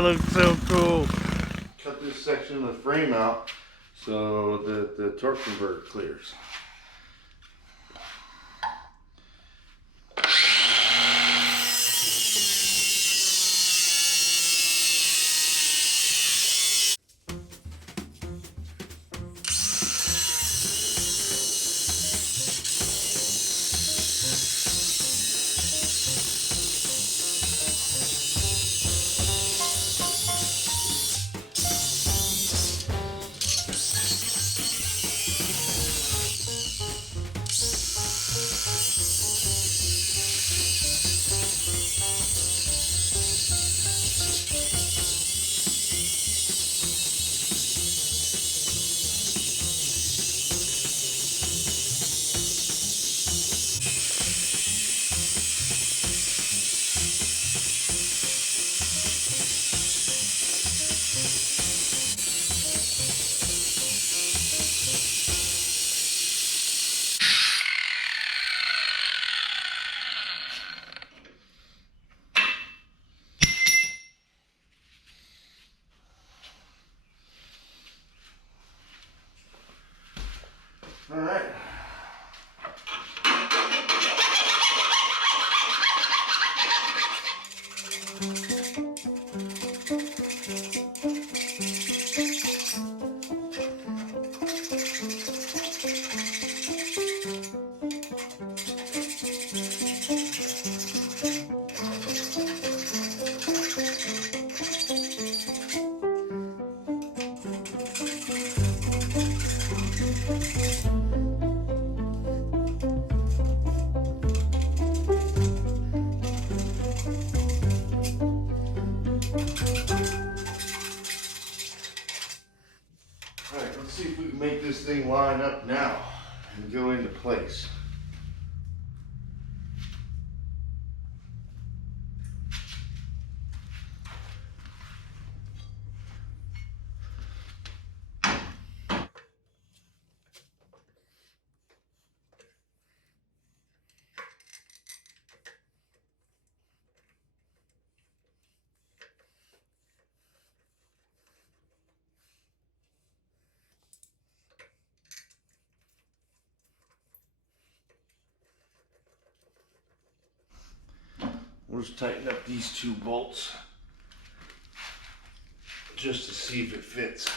that looks so cool. Cut this section of the frame out so that the torque converter clears. All right. Alright, let's see if we can make this thing line up now and go into place. We'll just tighten up these two bolts just to see if it fits.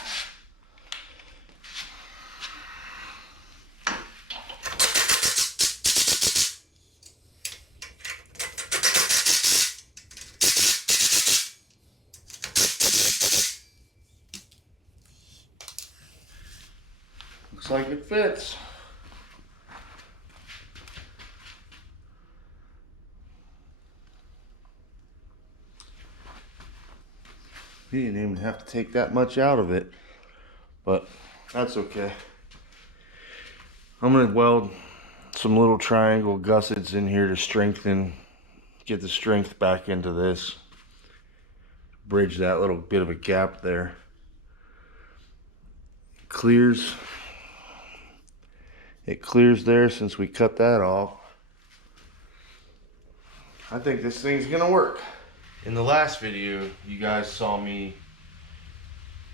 Looks like it fits. He didn't even have to take that much out of it, but that's okay. I'm gonna weld some little triangle gussets in here to get the strength back into this. Bridge that little bit of a gap there. It clears there since we cut that off. I think this thing's gonna work. In the last video, you guys saw me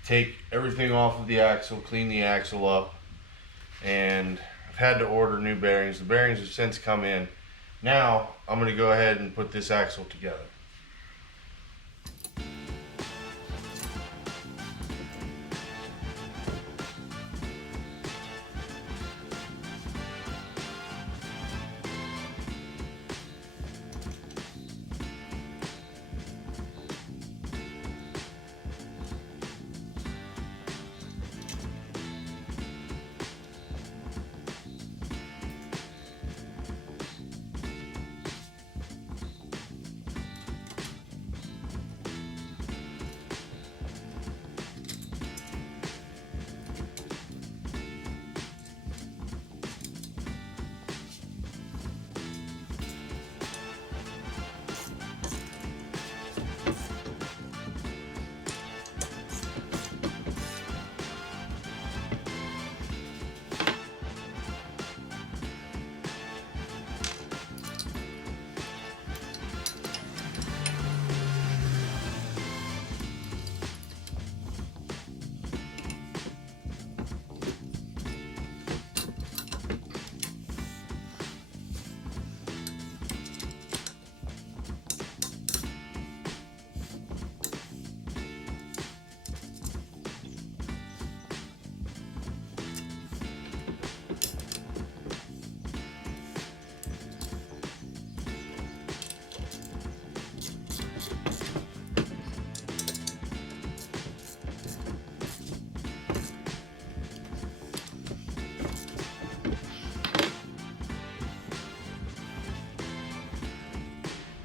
take everything off of the axle, clean the axle up, and I've had to order new bearings. The bearings have since come in. Now, I'm gonna go ahead and put this axle together.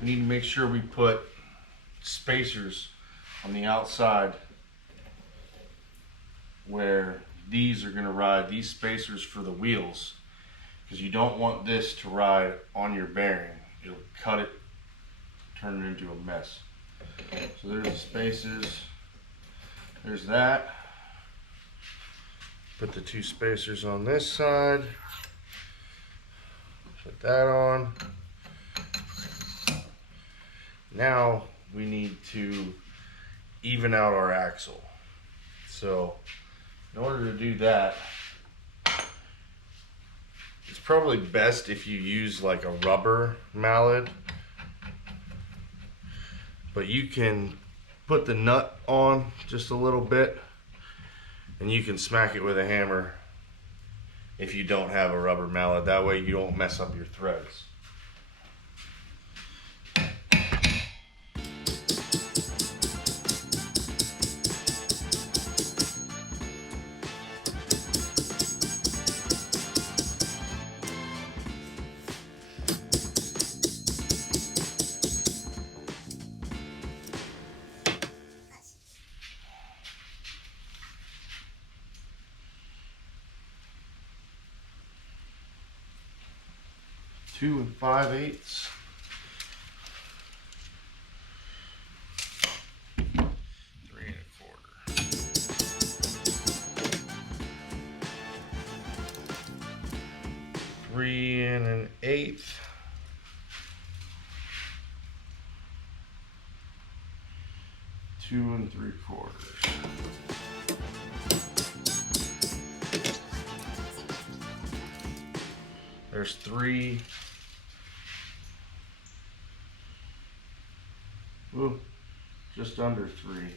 we need to make sure we put spacers on the outside where these are going to ride, these spacers for the wheels, because you don't want this to ride on your bearing. It'll cut it, turn it into a mess. So there's the spaces, there's that. Put the two spacers on this side, put that on. Now we need to even out our axle. So in order to do that, it's probably best if you use like a rubber mallet, but you can put the nut on just a little bit and you can smack it with a hammer if you don't have a rubber mallet. That way you don't mess up your threads. Two and 5/8. 3 1/4. 3 1/8. 2 3/4. There's 3. Ooh, just under 3.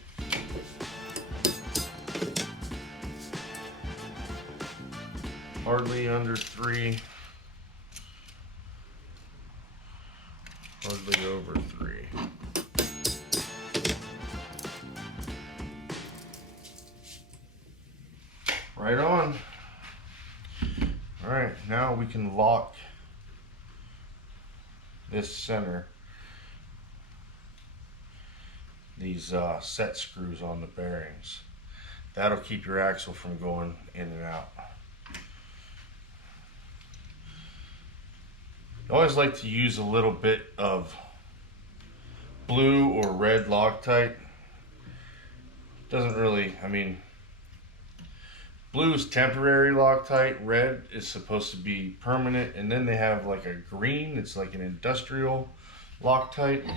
Hardly under 3. Hardly over 3. Right on. All right, now we can lock this center, these set screws on the bearings. That'll keep your axle from going in and out. I always like to use a little bit of blue or red Loctite. Doesn't really, I mean, blue is temporary Loctite, red is supposed to be permanent, and then they have like a green, it's like an industrial Loctite.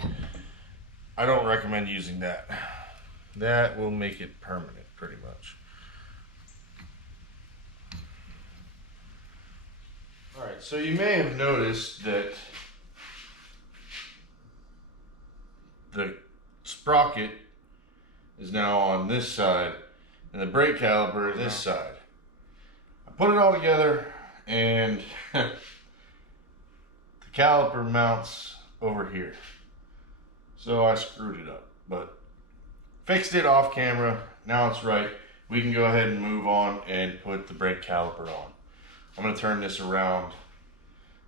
I don't recommend using that. That will make it permanent pretty much. Alright, so you may have noticed that the sprocket is now on this side and the brake caliper this side. I put it all together and the caliper mounts over here. So I screwed it up, but fixed it off camera. Now it's right. We can go ahead and move on and put the brake caliper on. I'm going to turn this around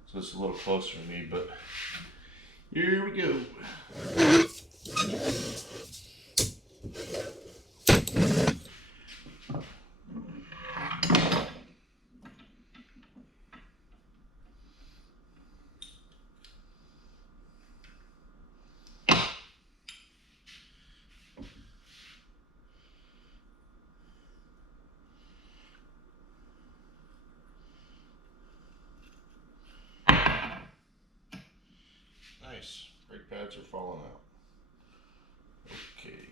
so it's a little closer to me, but here we go. Nice. Brake pads are falling out. Okay.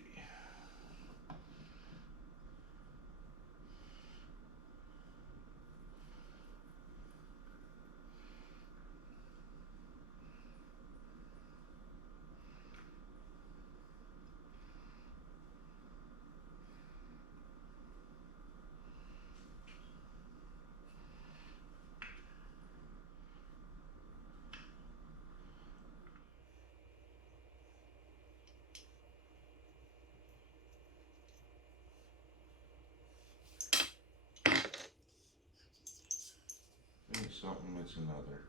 Something, it's another.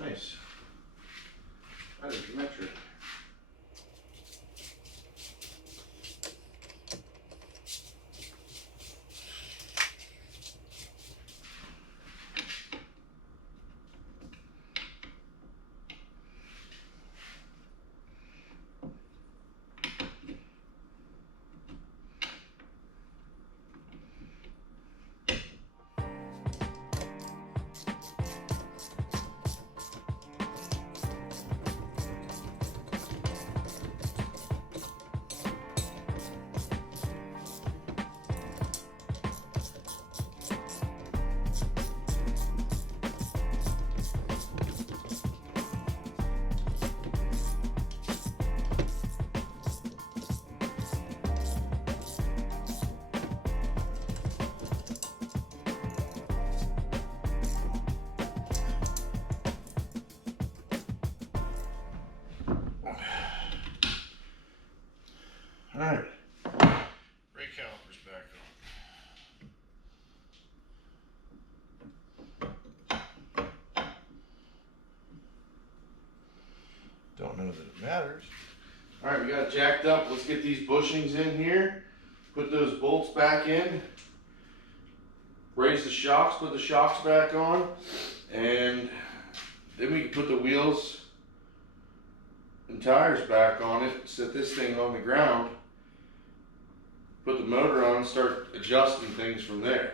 Nice. That is metric. Alright, brake caliper's back on. Don't know that it matters. Alright, we got it jacked up. Let's get these bushings in here. Put those bolts back in. Raise the shocks, put the shocks back on. And then we can put the wheels and tires back on it. Set this thing on the ground. Put the motor on and start adjusting things from there.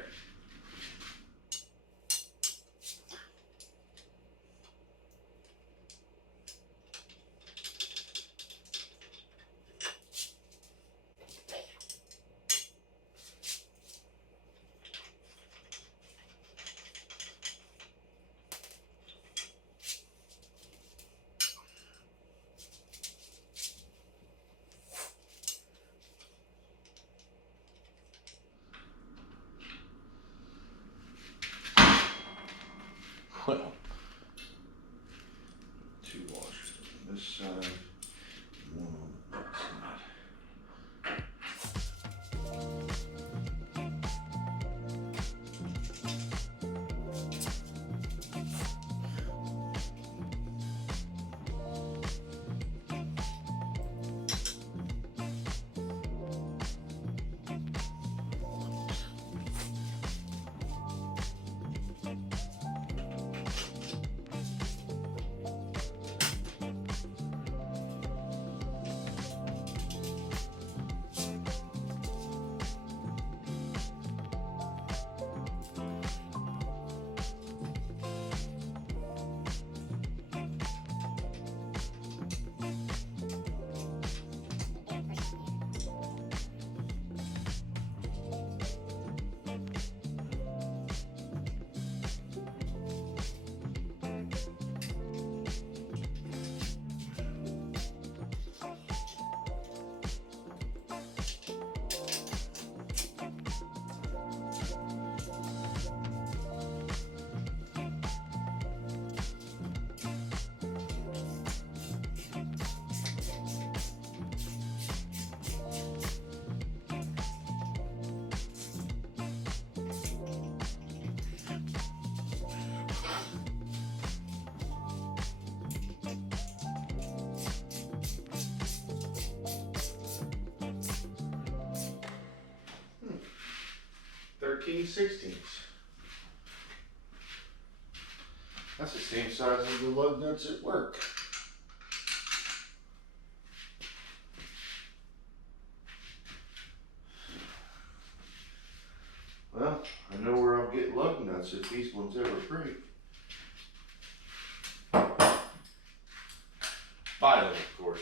Well, two washers on this side, one on that side. 13/16. That's the same size as the lug nuts at work. Well, I know where I'll get lug nuts if these ones ever break. Buy them, of course.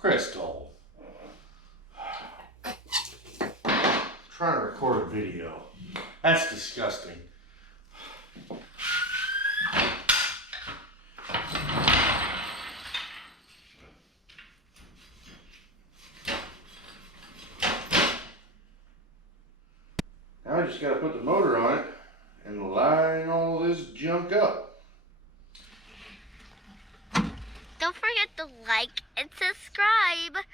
Crystal. Trying to record a video. That's disgusting. Now I just gotta put the motor on it and line all this junk up. Don't forget to like and subscribe.